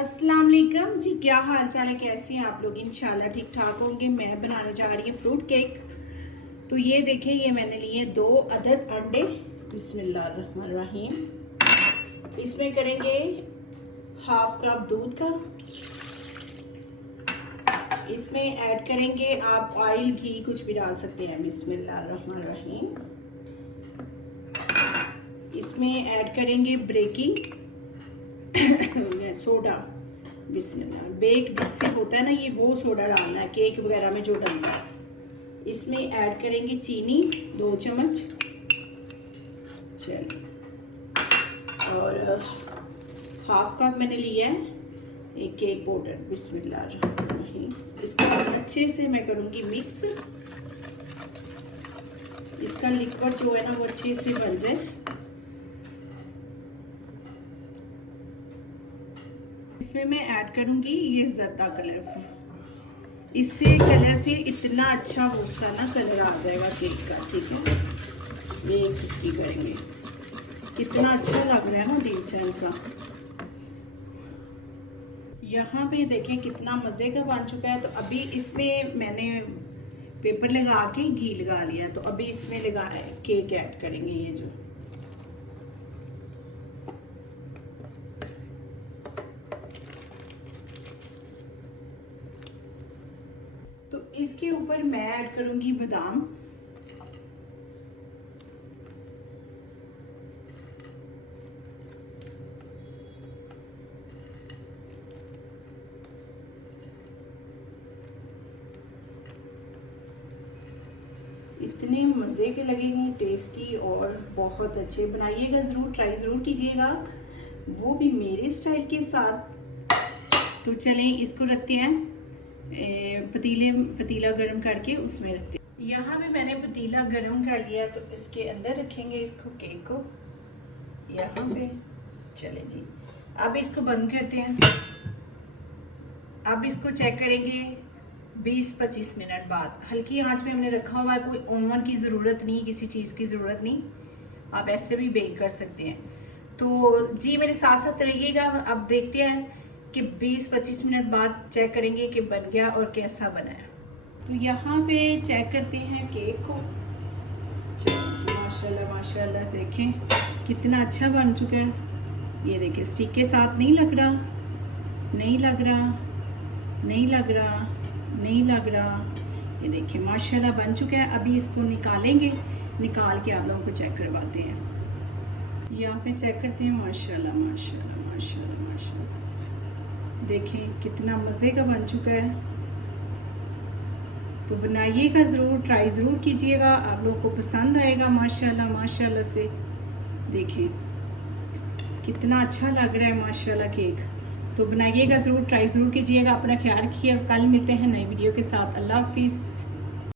अस्सलाम वालेकुम जी, क्या हाल चाल है, कैसे हैं आप लोग। इंशाल्लाह ठीक ठाक होंगे। मैं बनाने जा रही हूँ फ्रूट केक। तो ये देखें, ये मैंने लिए 2 अदद अंडे। बिस्मिल्लाहिर्रहमानिर्रहीम। इसमें करेंगे हाफ कप दूध का। इसमें ऐड करेंगे आप ऑयल घी कुछ भी डाल सकते हैं। बिस्मिल्लाहिर्रहमानिर्रहीम। इसमें ऐड करेंगे बेकिंग सोडा। बिस्मिल्लाह। बेक जिससे होता है ना, ये वो सोडा डालना है केक वगैरह में जो डालना है। इसमें ऐड करेंगे चीनी 2 चम्मच। चलिए, और हाफ कप मैंने लिया है एक केक पाउडर। बिस्मिल्लाह। इसको अच्छे से मैं करूँगी मिक्स। इसका लिक्विड जो है ना वो अच्छे से बन जाए। इसमें मैं ऐड करूंगी ये जर्दा कलर। इससे कलर से इतना अच्छा उसका ना कलर आ जाएगा केक का। ठीक है, ये चुटकी करेंगे। कितना अच्छा लग रहा है ना, डिसेंट सा। यहाँ पे देखें कितना मज़े का बन चुका है। तो अभी इसमें मैंने पेपर लगा के घी लगा लिया। तो अभी इसमें लगा केक ऐड करेंगे। ये जो तो इसके ऊपर मैं ऐड करूंगी बादाम। इतने मज़े के लगेंगे, टेस्टी और बहुत अच्छे। बनाइएगा ज़रूर, ट्राई ज़रूर कीजिएगा, वो भी मेरे स्टाइल के साथ। तो चलें इसको रखते हैं पतीला गर्म करके उसमें रखते हैं। यहाँ पे मैंने पतीला गर्म कर लिया, तो इसके अंदर रखेंगे इसको, केक को यहाँ पे। चले जी, अब इसको बंद करते हैं। अब इसको चेक करेंगे 20-25 मिनट बाद। हल्की आंच में हमने रखा हुआ है, कोई ओवन की ज़रूरत नहीं, किसी चीज़ की ज़रूरत नहीं। आप ऐसे भी बेक कर सकते हैं। तो जी मेरे साथ साथ रहिएगा। अब देखते हैं कि 20-25 मिनट बाद चेक करेंगे कि बन गया और कैसा बना है। तो यहाँ पे चेक करते हैं केक को। माशाल्लाह माशाल्लाह, देखें कितना अच्छा बन चुका है। ये देखिए, स्टिक के साथ नहीं लग रहा, नहीं लग रहा, नहीं लग रहा, नहीं लग रहा। ये देखिए माशाल्लाह बन चुका है। अभी इसको निकालेंगे, निकाल के आप लोगों को चेक करवाते हैं। यहाँ पे चेक करते हैं। माशाल्लाह माशाल्लाह माशाल्लाह माशाल्लाह, देखें कितना मज़े का बन चुका है। तो बनाइएगा ज़रूर, ट्राई ज़रूर कीजिएगा, आप लोगों को पसंद आएगा। माशाल्लाह माशाल्लाह से देखें कितना अच्छा लग रहा है माशाल्लाह केक। तो बनाइएगा ज़रूर, ट्राई ज़रूर कीजिएगा। अपना ख्याल रखिएगा। कल मिलते हैं नई वीडियो के साथ। अल्लाह हाफिज़।